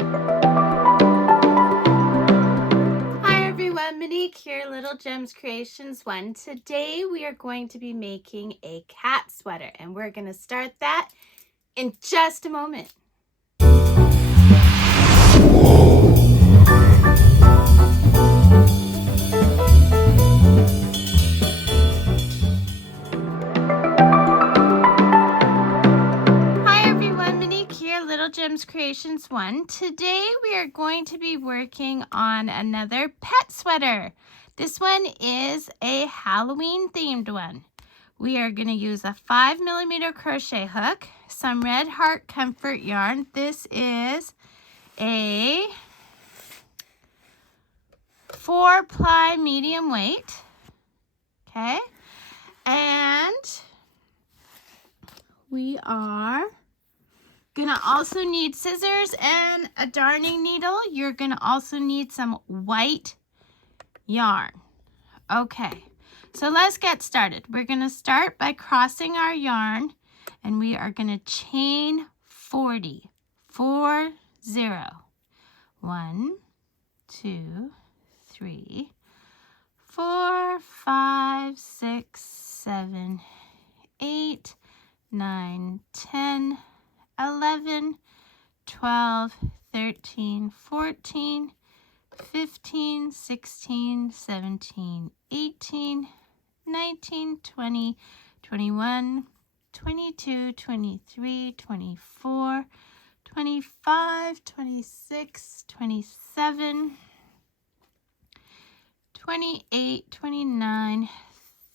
Hi everyone, Monique here, Little Gems Creations 1. Today we are going to be making a cat sweater, and we're going to start that in just a moment. Hi everyone, Monique here, Little Gems Creations 1. Today we are going to be working on another pet sweater. This one is a Halloween themed one. We are going to use a 5mm crochet hook, some Red Heart Comfort yarn. This is a 4-ply medium weight, okay? And we are going to also need scissors and a darning needle. You're going to also need some white yarn. Okay, so let's get started. We're going to start by crossing our yarn, and we are going to chain 40. 4, 0. 1, 2, 3, 4, 5, 6, 7, 8, 9, 10, 11, 12, 13, 14, 15, 16, 17, 18, 19, 20, 21, 22, 23, 24, 25, 26, 27, 28, 29,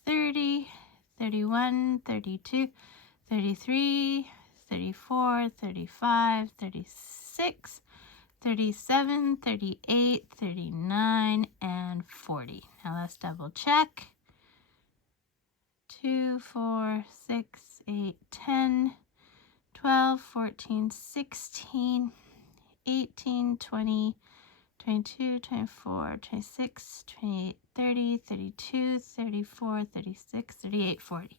30, 31, 32, 33, 34, 35, 36, 37, 38, 39, and 40. Now let's double check. 2, 4, 6, 8, 10, 12, 14, 16, 18, 20, 22, 24, 26, 28, 30, 32, 34, 36, 38, 40.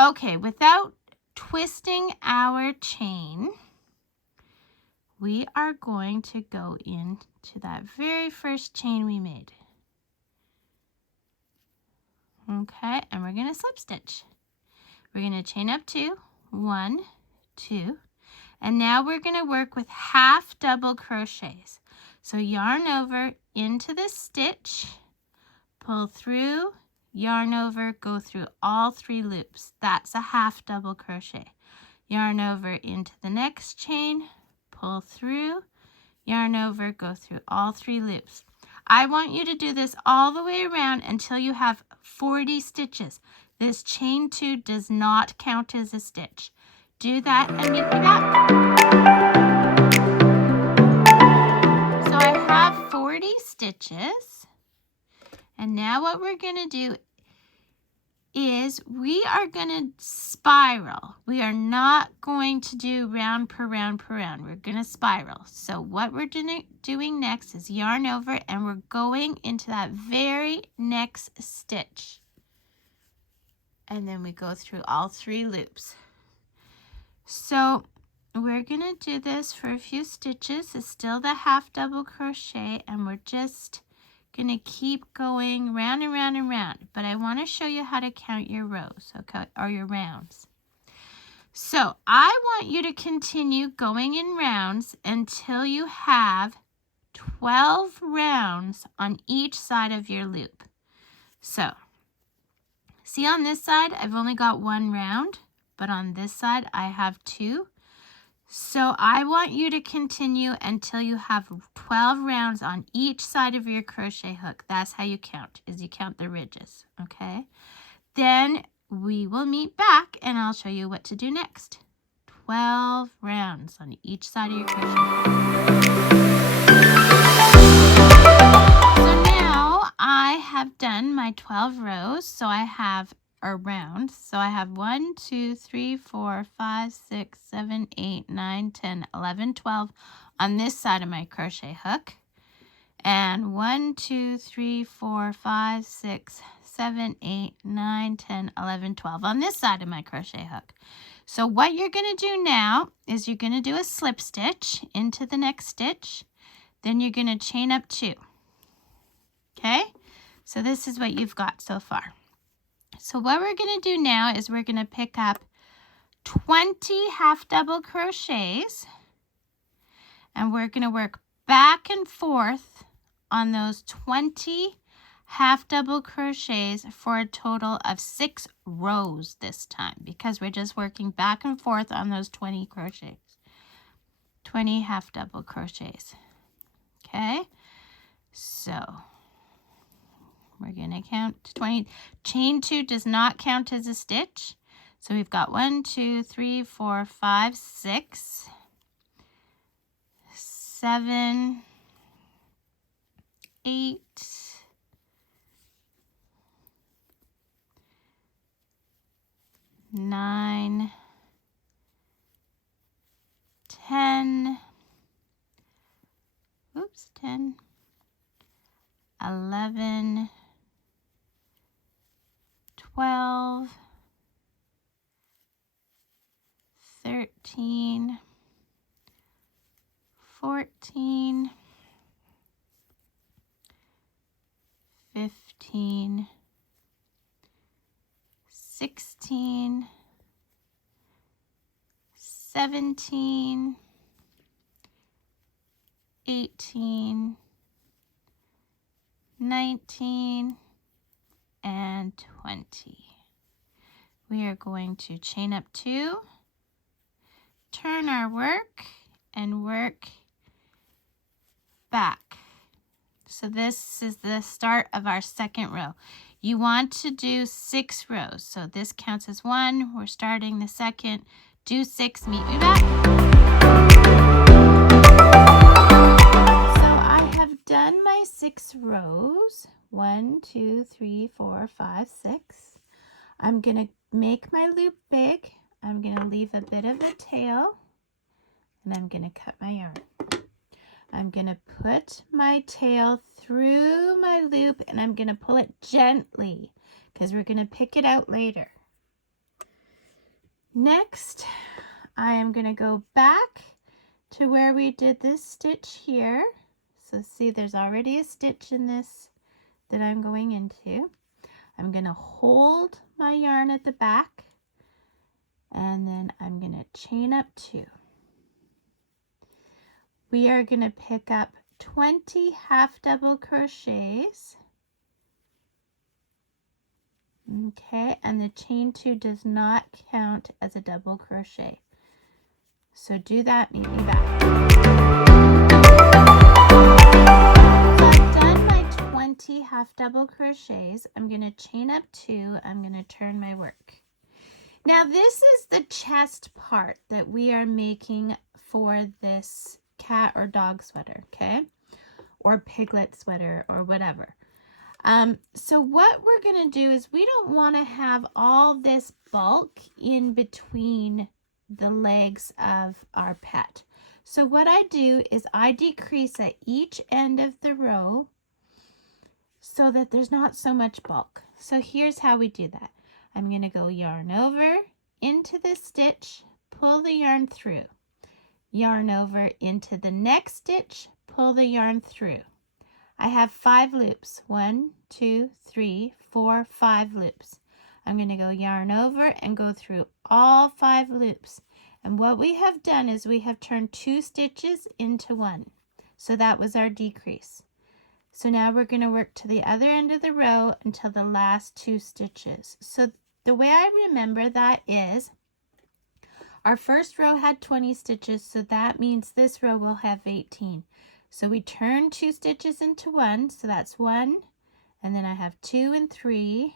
Okay, without twisting our chain, we are going to go into that very first chain we made. Okay, and we're going to slip stitch. We're going to chain up 2, 1, 2, and now we're going to work with half double crochets. So yarn over into the stitch, pull through, yarn over, go through all 3 loops. That's a half double crochet. Yarn over into the next chain, pull through, yarn over, go through all 3 loops. I want you to do this all the way around until you have 40 stitches. This chain 2 does not count as a stitch. Do that and meet me back. So I have 40 stitches, and now what we're going to do is we are going to spiral. We are not going to do round per round per round. We're going to spiral. So what we're doing next is yarn over, and we're going into that very next stitch. And then we go through all 3 loops. So we're going to do this for a few stitches. It's still the half double crochet, and we're just going to keep going round and round and round. But I want to show you how to count your rows, okay, or your rounds. So I want you to continue going in rounds until you have 12 rounds on each side of your loop. So see, on this side I've only got 1 round, but on this side I have 2. So I want you to continue until you have 12 rounds on each side of your crochet hook. That's how you count, is you count the ridges, okay? Then we will meet back and I'll show you what to do next. 12 rounds on each side of your crochet hook. So now I have done my 12 rows, so I have around. So I have 1, 2, 3, 4, 5, 6, 7, 8, 9, 10, 11, 12 on this side of my crochet hook. And 1, 2, 3, 4, 5, 6, 7, 8, 9, 10, 11, 12 on this side of my crochet hook. So what you're going to do now is you're going to do a slip stitch into the next stitch. Then you're going to chain up 2. Okay? So this is what you've got so far. So what we're going to do now is we're going to pick up 20 half double crochets, and we're going to work back and forth on those 20 half double crochets for a total of 6 rows this time, because we're just working back and forth on those 20 crochets, 20 half double crochets. Okay, so we're going to count to 20. Chain 2 does not count as a stitch. So we've got 1, 2, 3, 4, 5, 6, 7, 8, 9, 10, 11, 12, 13, 14, 15, 16, 17, 18, 19, and 20. We are going to chain up 2, turn our work, and work back. So this is the start of our second row. You want to do 6 rows. So this counts as 1. We're starting the second. Do 6, meet me back. So I have done my 6 rows. 1, 2, 3, 4, 5, 6. I'm going to make my loop big. I'm going to leave a bit of a tail, and I'm going to cut my yarn. I'm going to put my tail through my loop, and I'm going to pull it gently because we're going to pick it out later. Next, I am going to go back to where we did this stitch here. So see, there's already a stitch in this that I'm going into. I'm going to hold my yarn at the back, and then I'm going to chain up 2. We are going to pick up 20 half double crochets. Okay, and the chain 2 does not count as a double crochet. So do that, meet me back. So I've done my 20 half double crochets. I'm going to chain up 2. I'm going to turn my work. Now this is the chest part that we are making for this cat or dog sweater, okay? Or piglet sweater or whatever. So what we're going to do is we don't want to have all this bulk in between the legs of our pet. So what I do is I decrease at each end of the row so that there's not so much bulk. So here's how we do that. I'm going to go yarn over into the stitch, pull the yarn through. Yarn over into the next stitch, pull the yarn through. I have 5 loops. 1, 2, 3, 4, 5 loops. I'm going to go yarn over and go through all 5 loops. And what we have done is we have turned 2 stitches into 1. So that was our decrease. So now we're going to work to the other end of the row until the last 2 stitches. So the way I remember that is our first row had 20 stitches, so that means this row will have 18. So we turn 2 stitches into 1, so that's 1, and then I have 2 and 3.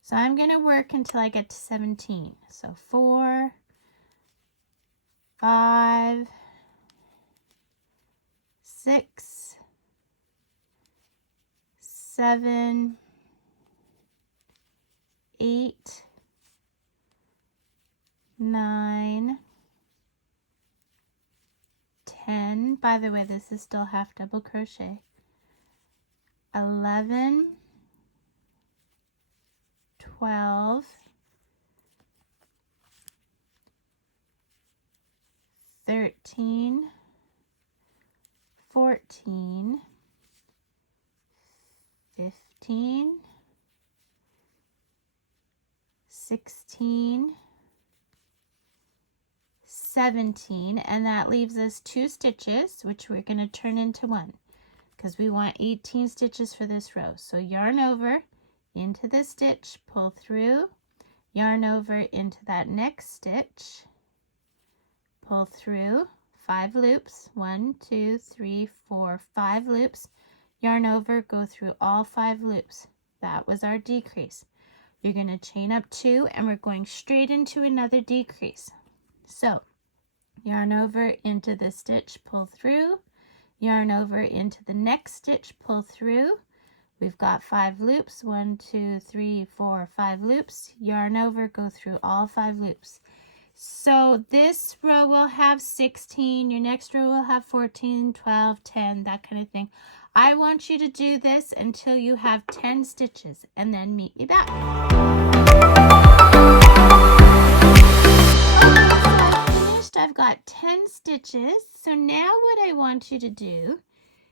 So I'm going to work until I get to 17. So 4, 5, 6, 7, 8, 9, 10. By the way, this is still half double crochet. 11, 12, 13, 14, 15, 16, 17, and that leaves us 2 stitches, which we're going to turn into 1 because we want 18 stitches for this row. So yarn over into the stitch, pull through, yarn over into that next stitch, pull through, 5 loops, 1, 2, 3, 4, 5 loops, yarn over, go through all 5 loops. That was our decrease. You're going to chain up 2 and we're going straight into another decrease. So yarn over into the stitch, pull through, yarn over into the next stitch, pull through. We've got 5 loops, 1, 2, 3, 4, 5 loops, yarn over, go through all 5 loops. So this row will have 16, your next row will have 14, 12, 10, that kind of thing. I want you to do this until you have 10 stitches and then meet me back. I've got 10 stitches. So now what I want you to do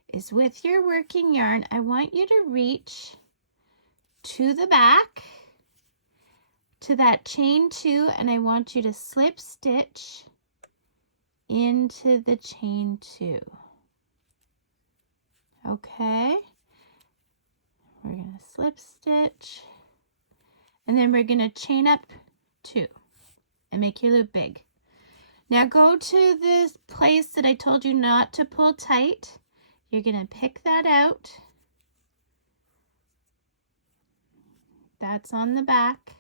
is with your working yarn, I want you to reach to the back to that chain 2 and I want you to slip stitch into the chain 2. Okay, we're going to slip stitch and then we're going to chain up 2 and make your loop big. Now go to this place that I told you not to pull tight. You're going to pick that out. That's on the back.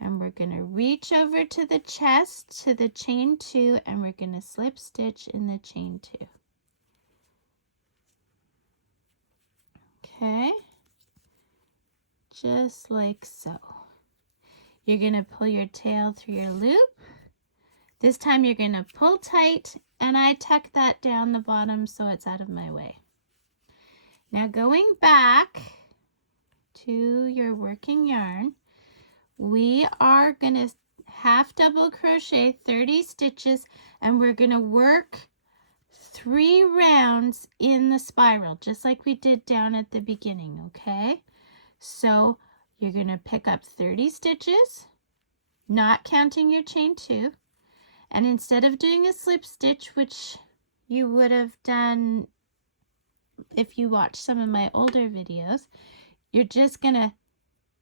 And we're going to reach over to the chest, to the chain 2, and we're going to slip stitch in the chain 2. Okay, just like so. You're going to pull your tail through your loop. This time you're going to pull tight, and I tuck that down the bottom so it's out of my way. Now going back to your working yarn, we are going to half double crochet 30 stitches, and we're going to work 3 rounds in the spiral, just like we did down at the beginning, okay? So you're going to pick up 30 stitches, not counting your chain 2. And instead of doing a slip stitch, which you would have done if you watched some of my older videos, you're just going to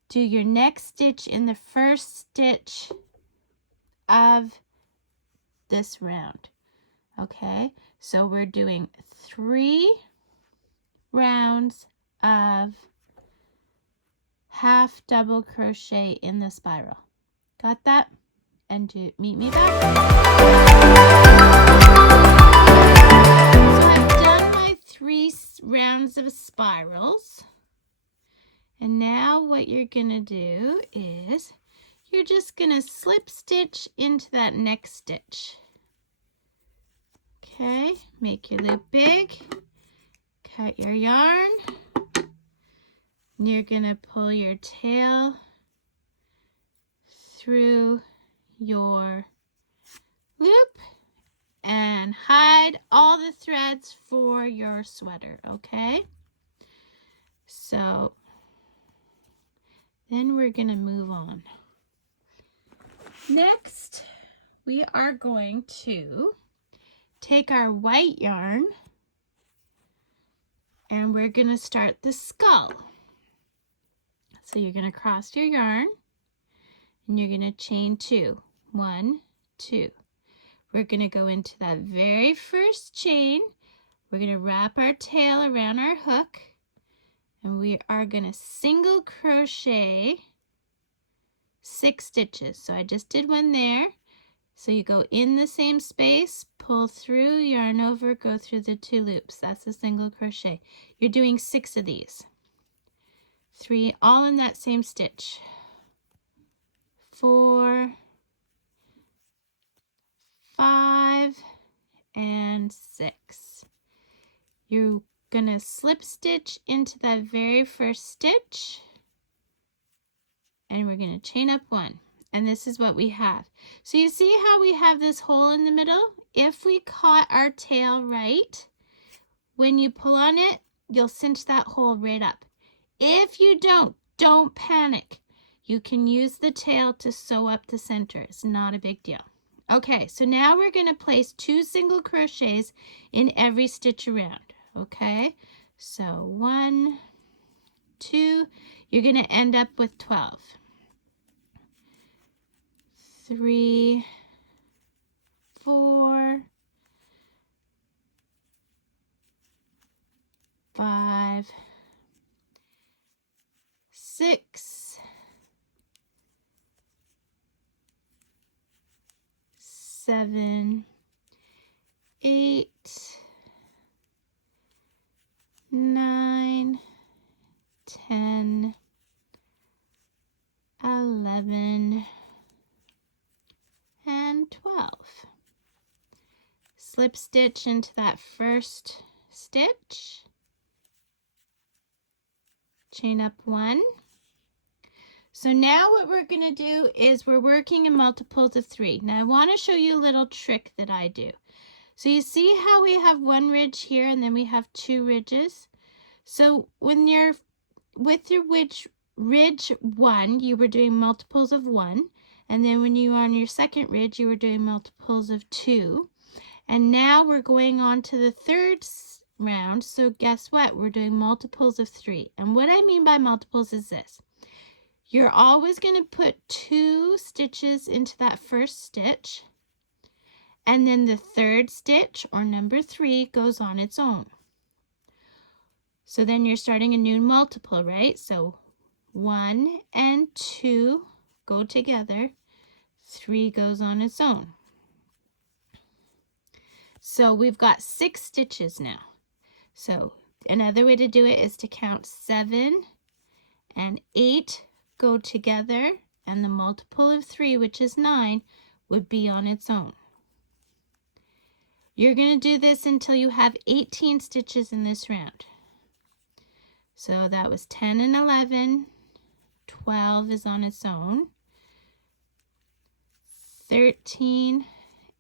do your next stitch in the first stitch of this round. Okay, so we're doing 3 rounds of half double crochet in the spiral. Got that? And to meet me back. So I've done my 3 rounds of spirals. And now what you're going to do is you're just going to slip stitch into that next stitch. Okay, make your loop big, cut your yarn, and you're going to pull your tail through your loop and hide all the threads for your sweater, okay? So then we're going to move on. Next, we are going to take our white yarn and we're going to start the skull. So you're going to cross your yarn and you're going to chain 2. 1, 2. We're going to go into that very first chain. We're going to wrap our tail around our hook and we are going to single crochet 6 stitches. So I just did one there. So you go in the same space, pull through, yarn over, go through the 2 loops. That's a single crochet. You're doing 6 of these. 3 all in that same stitch. 4, 5, and 6. You're gonna slip stitch into that very first stitch and we're gonna chain up 1. And this is what we have. So you see how we have this hole in the middle? If we caught our tail right, when you pull on it, you'll cinch that hole right up. If you don't panic. You can use the tail to sew up the center. It's not a big deal. Okay, so now we're going to place 2 single crochets in every stitch around. Okay, so 1, 2, you're going to end up with 12. 3, 4, 5, 6, 7, 8, 9, 10, 11, and 12. Slip stitch into that first stitch, chain up 1. So now what we're going to do is we're working in multiples of 3. Now I want to show you a little trick that I do. So you see how we have 1 ridge here and then we have 2 ridges? So when you're with your ridge 1, you were doing multiples of 1, and then when you were on your second ridge, you were doing multiples of 2. And now we're going on to the third round, so guess what? We're doing multiples of 3. And what I mean by multiples is this. You're always going to put 2 stitches into that first stitch, and then the third stitch, or number 3, goes on its own. So then you're starting a new multiple, right? So 1 and 2 go together, 3 goes on its own. So we've got 6 stitches now. So another way to do it is to count 7 and 8 go together, and the multiple of 3, which is 9, would be on its own. You're going to do this until you have 18 stitches in this round. So that was 10 and 11, 12 is on its own, 13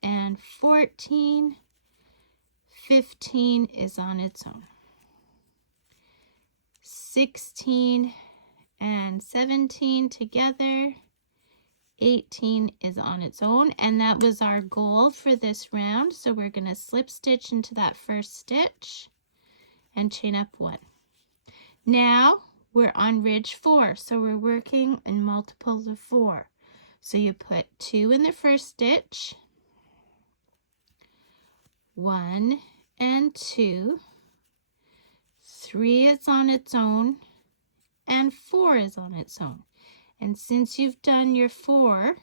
and 14, 15 is on its own, 16 and 17 together, 18 is on its own, and that was our goal for this round. So we're going to slip stitch into that first stitch and chain up 1. Now we're on ridge 4, so we're working in multiples of 4. So you put 2 in the first stitch, 1 and 2, 3 is on its own, and 4 is on its own. And since you've done your 4,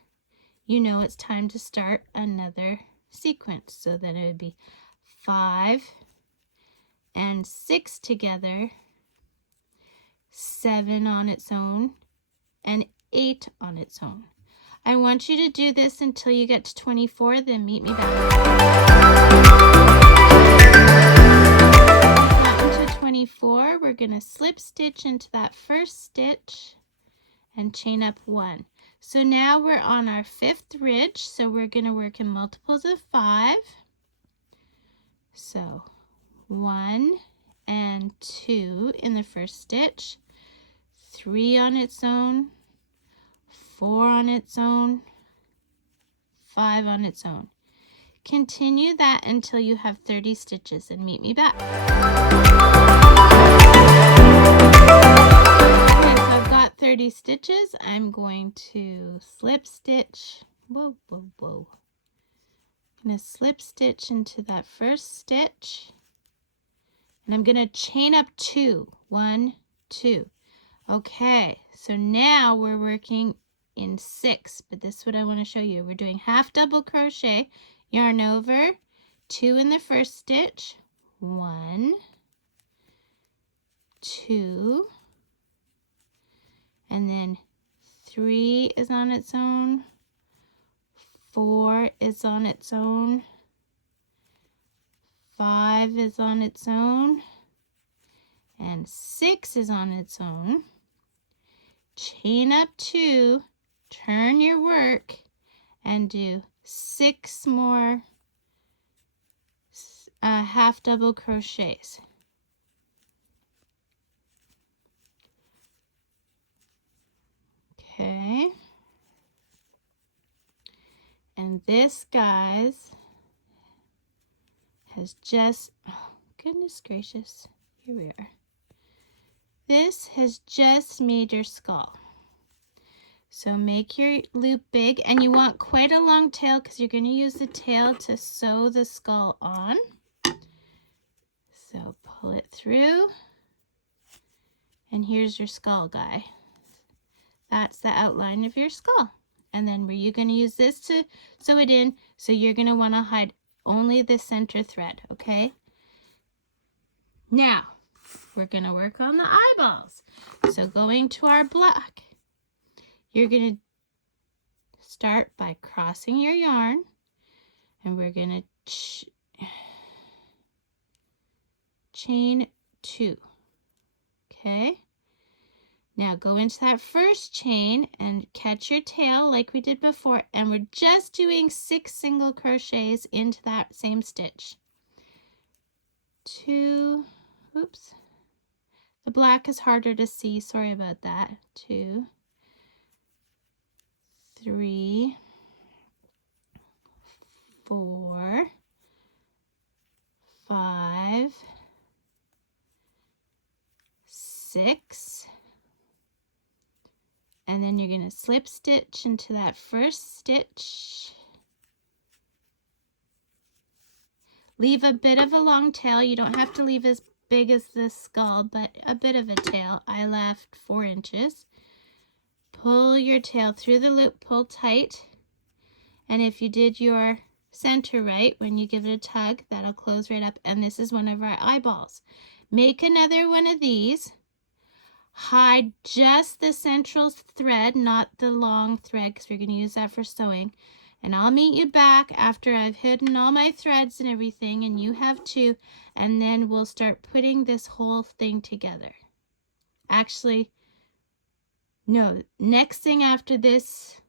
you know it's time to start another sequence. So then it would be 5 and 6 together, 7 on its own, and 8 on its own. I want you to do this until you get to 24, then meet me back. Gotten to 24, we're going to slip stitch into that first stitch and chain up 1. So now we're on our 5th ridge, so we're going to work in multiples of 5. So 1 and 2 in the first stitch, 3 on its own, 4 on its own, 5 on its own. Continue that until you have 30 stitches and meet me back. Okay, so I've got 30 stitches. I'm going to slip stitch. Whoa. I'm going to slip stitch into that first stitch. And I'm going to chain up 2. 1, 2. Okay, so now we're working in 6, but this is what I want to show you. We're doing half double crochet, yarn over, 2 in the first stitch, 1, 2, and then 3 is on its own, 4 is on its own, 5 is on its own, and 6 is on its own. Chain up 2 turn your work and do 6 more half double crochets. Okay. And this, guys, has just, oh, goodness gracious, here we are. This has just made your skull. So make your loop big, and you want quite a long tail because you're going to use the tail to sew the skull on. So pull it through, and here's your skull guy. That's the outline of your skull. And then you're going to use this to sew it in, so you're going to want to hide only the center thread, okay? Now, we're going to work on the eyeballs. So going to our black, you're going to start by crossing your yarn, and we're going to chain 2, okay? Now go into that first chain and catch your tail like we did before, and we're just doing 6 single crochets into that same stitch. 2, oops, the black is harder to see, sorry about that. 2, 3, 4, 5, 6, and then you're going to slip stitch into that first stitch. Leave a bit of a long tail. You don't have to leave as big as this skull, but a bit of a tail. I left 4 inches. Pull your tail through the loop, pull tight, and if you did your center right, when you give it a tug, that'll close right up, and this is one of our eyeballs. Make another one of these. Hide just the central thread, not the long thread, because we're going to use that for sewing. And I'll meet you back after I've hidden all my threads and everything, and you have too, and then we'll start putting this whole thing together. Actually, no, next thing after this,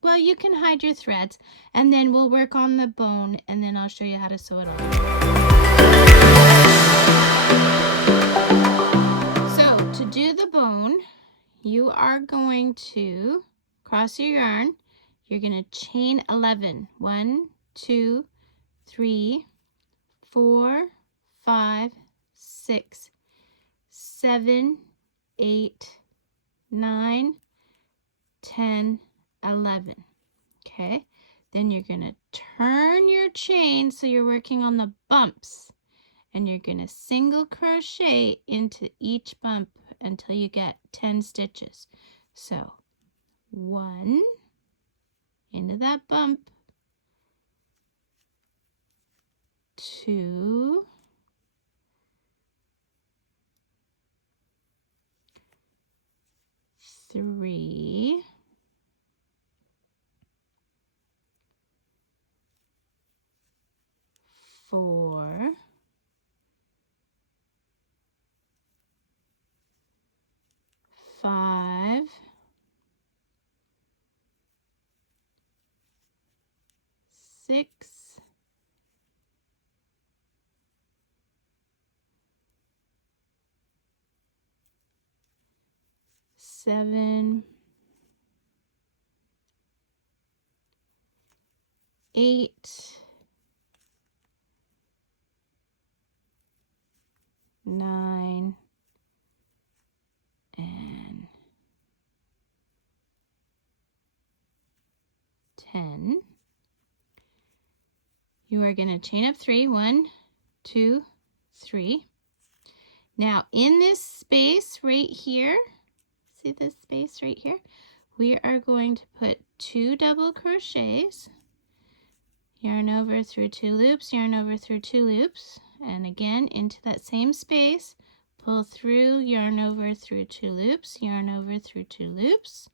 well, you can hide your threads, and then we'll work on the bone, and then I'll show you how to sew it on. So to do the bone, you are going to cross your yarn. You're going to chain 11. 1, 2, 3, 4, 5, 6, 7, 8, 9, 10, 11. Okay, then you're going to turn your chain so you're working on the bumps, and you're going to single crochet into each bump until you get 10 stitches. So 1 into that bump, 2, 3, 4, 5, 6, 7, 8, 9, and 10. You are going to chain up 3. 1, 2, 3. Now in this space right here, see this space right here? We are going to put 2 double crochets, yarn over through 2 loops, yarn over through 2 loops, and again into that same space, pull through, yarn over through 2 loops, yarn over through 2 loops.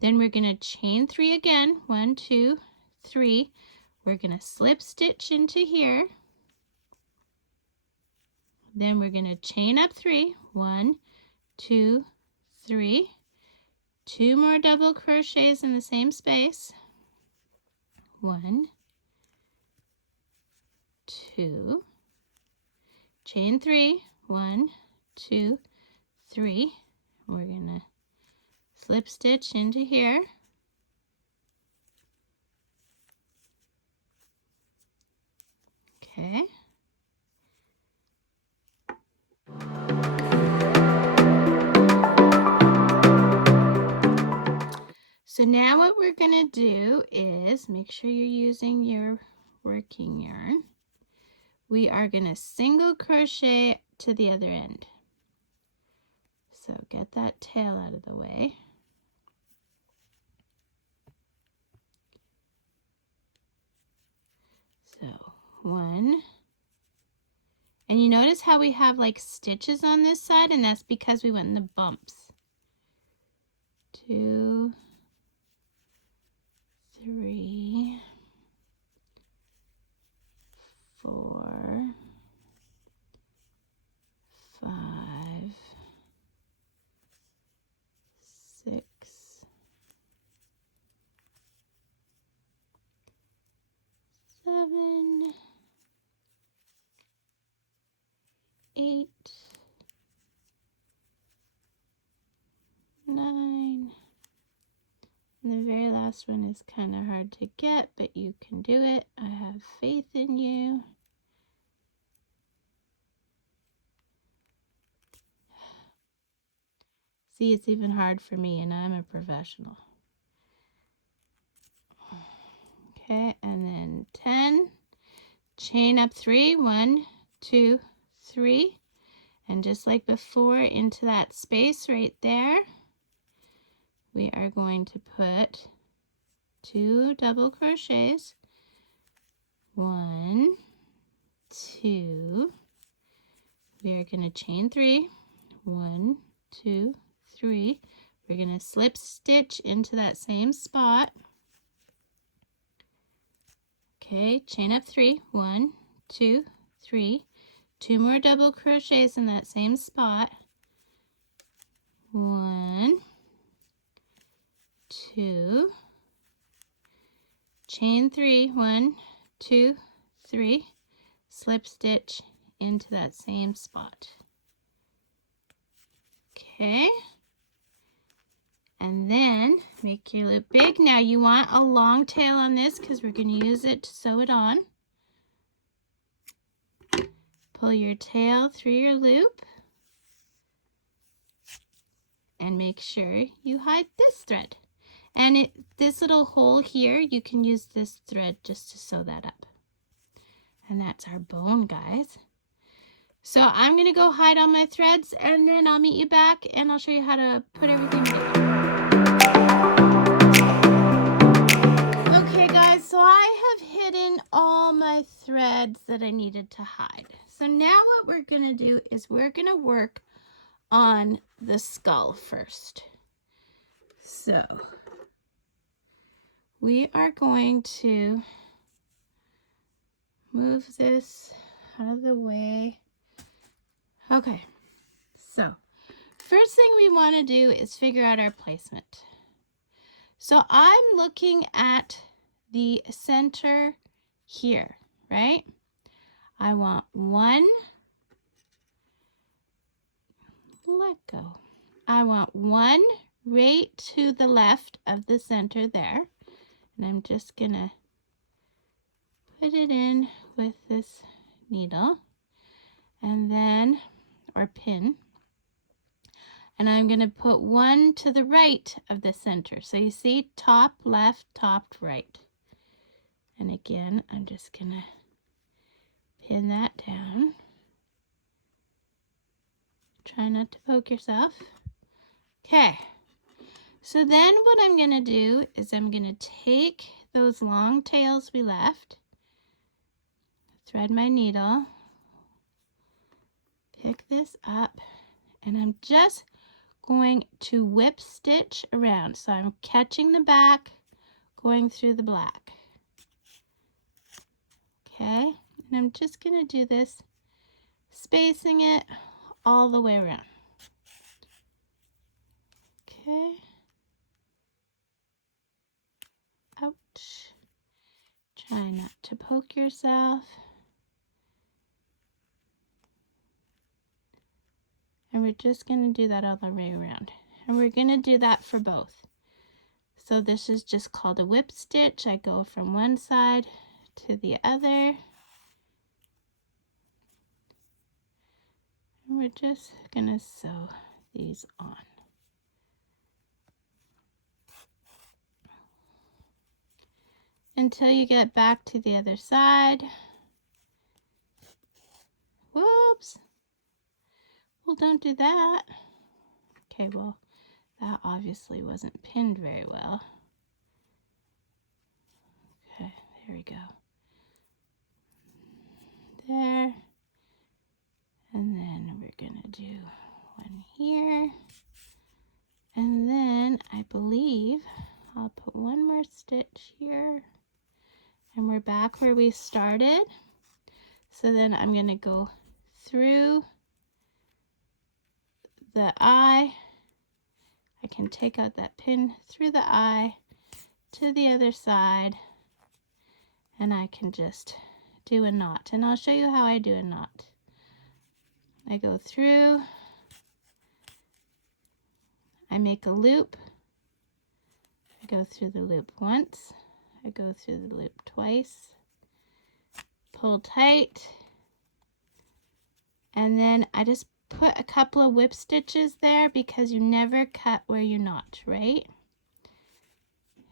Then we're going to chain 3 again. 1, 2, 3. We're going to slip stitch into here. Then we're going to chain up 3. 1, 2, 3. 2 more double crochets in the same space. 1, 2, chain 3, 1, 2, 3. We're gonna slip stitch into here. Okay. So now what we're going to do is make sure you're using your working yarn. We are going to single crochet to the other end. So get that tail out of the way. So 1. And you notice how we have like stitches on this side, and that's because we went in the bumps. 2, 3, 4, 5, 6, 7, 8, 9. And the very last one is kind of hard to get, but you can do it. I have faith in you. See, it's even hard for me, and I'm a professional. Okay, and then 10. Chain up 3. 1, 2, 3. And just like before, into that space right there, we are going to put 2 double crochets. 1, 2. We are going to chain 3. 1, 2, 3. We're going to slip stitch into that same spot. Okay, chain up 3. 1, 2, 3. 2 more double crochets in that same spot. 1, 2, chain 3. 1, 2, 3. Slip stitch into that same spot. Okay, and then make your loop big. Now you want a long tail on this because we're going to use it to sew it on. Pull your tail through your loop and make sure you hide this thread. And this little hole here, you can use this thread just to sew that up. And that's our bone, guys. So I'm going to go hide all my threads, and then I'll meet you back and I'll show you how to put everything together. Okay guys, so I have hidden all my threads that I needed to hide. So now what we're going to do is we're going to work on the skull first. So we are going to move this out of the way. Okay, so first thing we want to do is figure out our placement. So I'm looking at the center here, right? I want 1, let go. I want 1 right to the left of the center there. And I'm just gonna put it in with this needle and then, or pin. And I'm going to put 1 to the right of the center. So you see top, left, top, right. And again, I'm just going to pin that down. Try not to poke yourself. Okay. So then what I'm going to do is I'm going to take those long tails we left, thread my needle, pick this up, and I'm just going to whip stitch around. So I'm catching the back, going through the black. Okay, and I'm just going to do this, spacing it all the way around. Okay, Try not to poke yourself. And we're just going to do that all the way around. And we're going to do that for both. So this is just called a whip stitch. I go from one side to the other. And we're just going to sew these on. Until you get back to the other side. Whoops. Well, don't do that. Okay, well, that obviously wasn't pinned very well. Okay, there we go. There. And then we're gonna do one here. And then I believe I'll put one more stitch here. And we're back where we started. So then I'm gonna go through the eye. I can take out that pin through the eye to the other side, and I can just do a knot. And I'll show you how I do a knot. I go through, I make a loop, I go through the loop once, I go through the loop twice, pull tight, and then I just put a couple of whip stitches there because you never cut where you knot, right?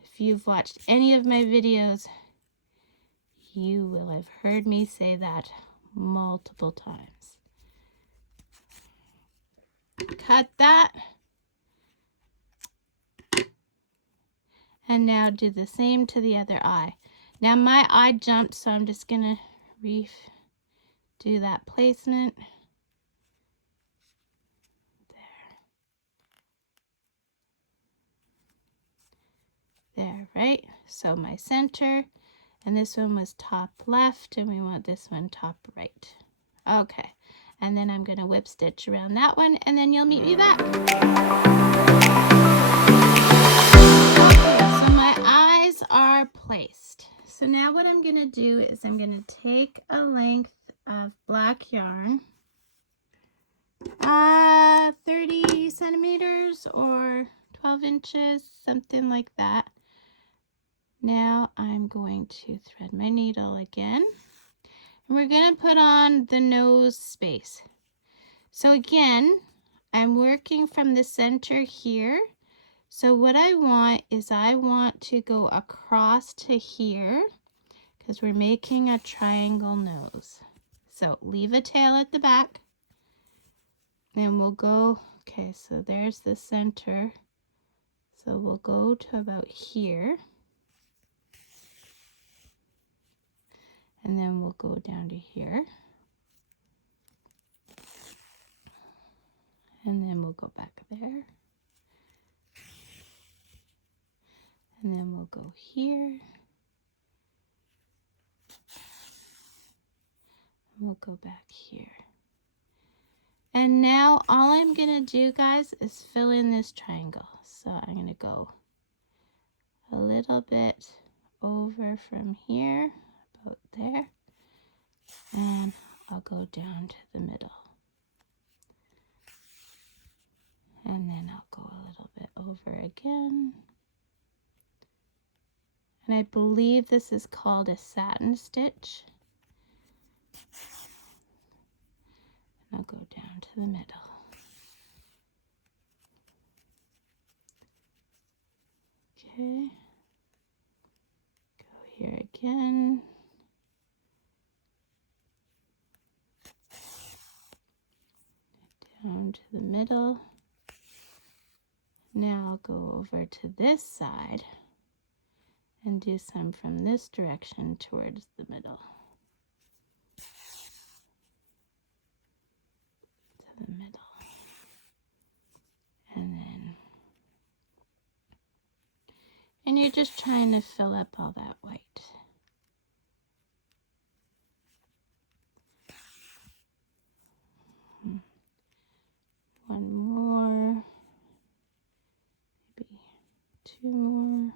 If you've watched any of my videos, you will have heard me say that multiple times. Cut that. And now do the same to the other eye. Now my eye jumped, so I'm just gonna redo that placement. There, right? So my center, and this one was top left, and we want this one top right. Okay, and then I'm gonna whip stitch around that one, and then you'll meet me back. Okay, so my eyes are placed. So now what I'm gonna do is I'm gonna take a length of black yarn, 30 centimeters or 12 inches, something like that. Now I'm going to thread my needle again. And we're going to put on the nose space. So again, I'm working from the center here. So what I want is I want to go across to here because we're making a triangle nose. So leave a tail at the back. And we'll go, okay, so there's the center. So we'll go to about here. And then we'll go down to here. And then we'll go back there. And then we'll go here. And we'll go back here. And now all I'm going to do, guys, is fill in this triangle. So I'm going to go a little bit over from here, about there. And I'll go down to the middle. And then I'll go a little bit over again. And I believe this is called a satin stitch. And I'll go down to the middle. Okay. Go here again. Down to the middle. Now I'll go over to this side and do some from this direction towards the middle. To the middle. And you're just trying to fill up all that white. One more, maybe two more.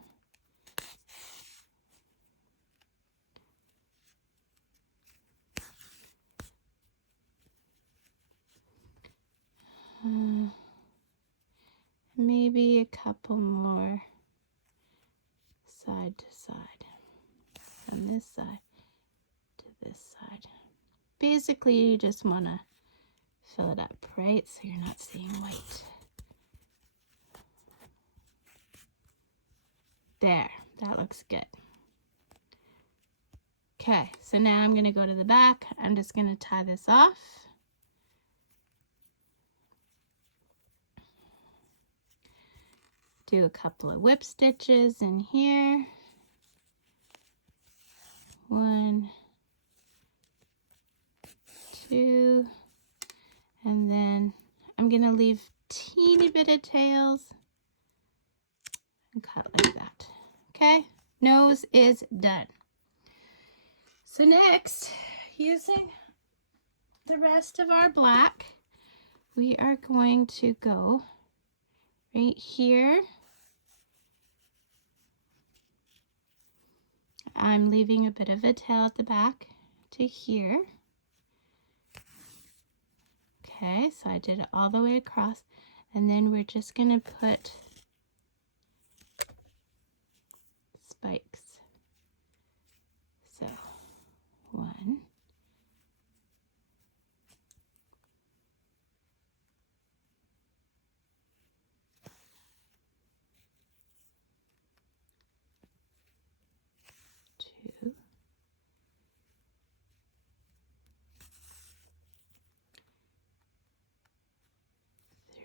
maybe a couple more side to side, from this side to this side. Basically, you just want to fill it up, right? So you're not seeing white. There, that looks good. Okay, so now I'm going to go to the back. I'm just going to tie this off. Do a couple of whip stitches in here. 1, 2, and then I'm going to leave teeny bit of tails and cut like that. Okay, nose is done. So next, using the rest of our black, we are going to go right here. I'm leaving a bit of a tail at the back to here. Okay, so I did it all the way across, and then we're just going to put spikes. So 1, 2,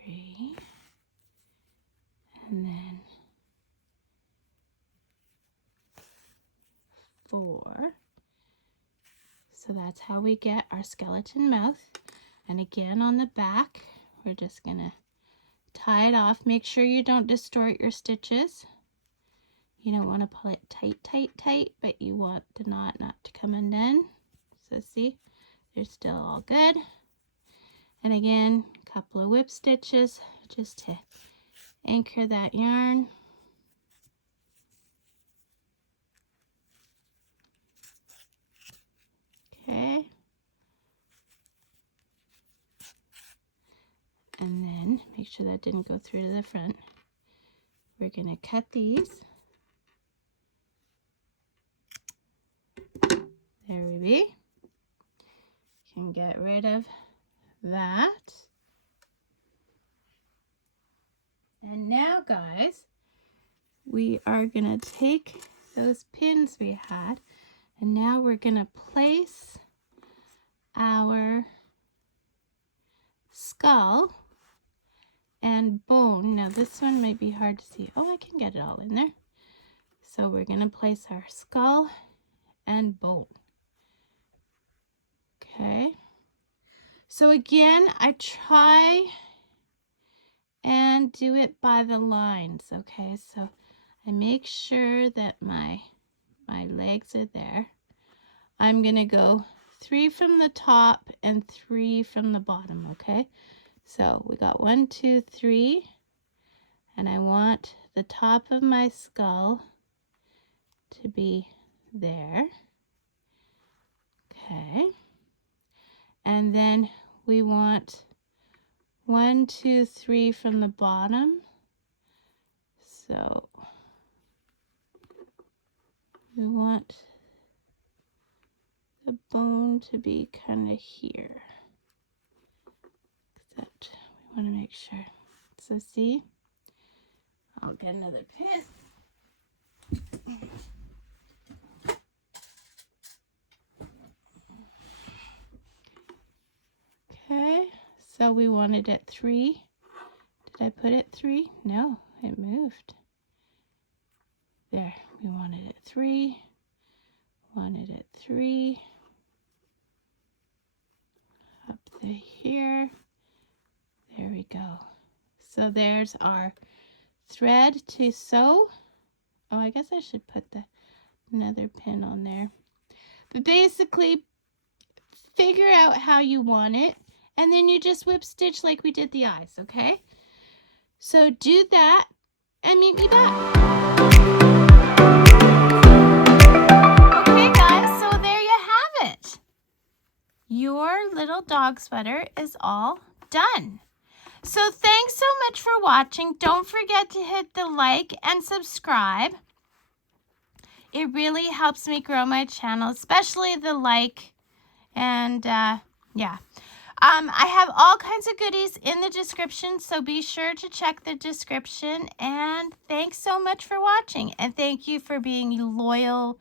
3, and then 4. So that's how we get our skeleton mouth. And again on the back, we're just gonna tie it off. Make sure you don't distort your stitches. You don't want to pull it tight, tight, tight, but you want the knot not to come undone. So see, they're still all good. And again, a couple of whip stitches just to anchor that yarn. Okay. And then make sure that didn't go through to the front. We're going to cut these. There we be. Can get rid of that. And now, guys, we are going to take those pins we had, and now we're going to place our skull and bone. Now this one might be hard to see. Oh, I can get it all in there. So we're going to place our skull and bone. Okay. So again, I try and do it by the lines. Okay, so I make sure that my legs are there. I'm going to go 3 from the top and 3 from the bottom. Okay, so we got 1, 2, 3, and I want the top of my skull to be there. Okay, and then we want 1, 2, 3 from the bottom. So we want the bone to be kind of here. Except we want to make sure. So see, I'll get another pin. Okay, so we wanted it 3. Did I put it 3? No, it moved. There, we wanted it 3. Wanted it 3. Up to here. There we go. So there's our thread to sew. Oh, I guess I should put another pin on there. But basically, figure out how you want it, and then you just whip stitch like we did the eyes, okay? So do that and meet me back. Okay guys, so there you have it. Your little dog sweater is all done. So thanks so much for watching. Don't forget to hit the like and subscribe. It really helps me grow my channel, especially the like. And yeah. I have all kinds of goodies in the description, so be sure to check the description. And thanks so much for watching. And thank you for being loyal,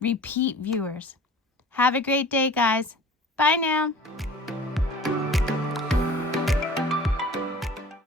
repeat viewers. Have a great day, guys. Bye now.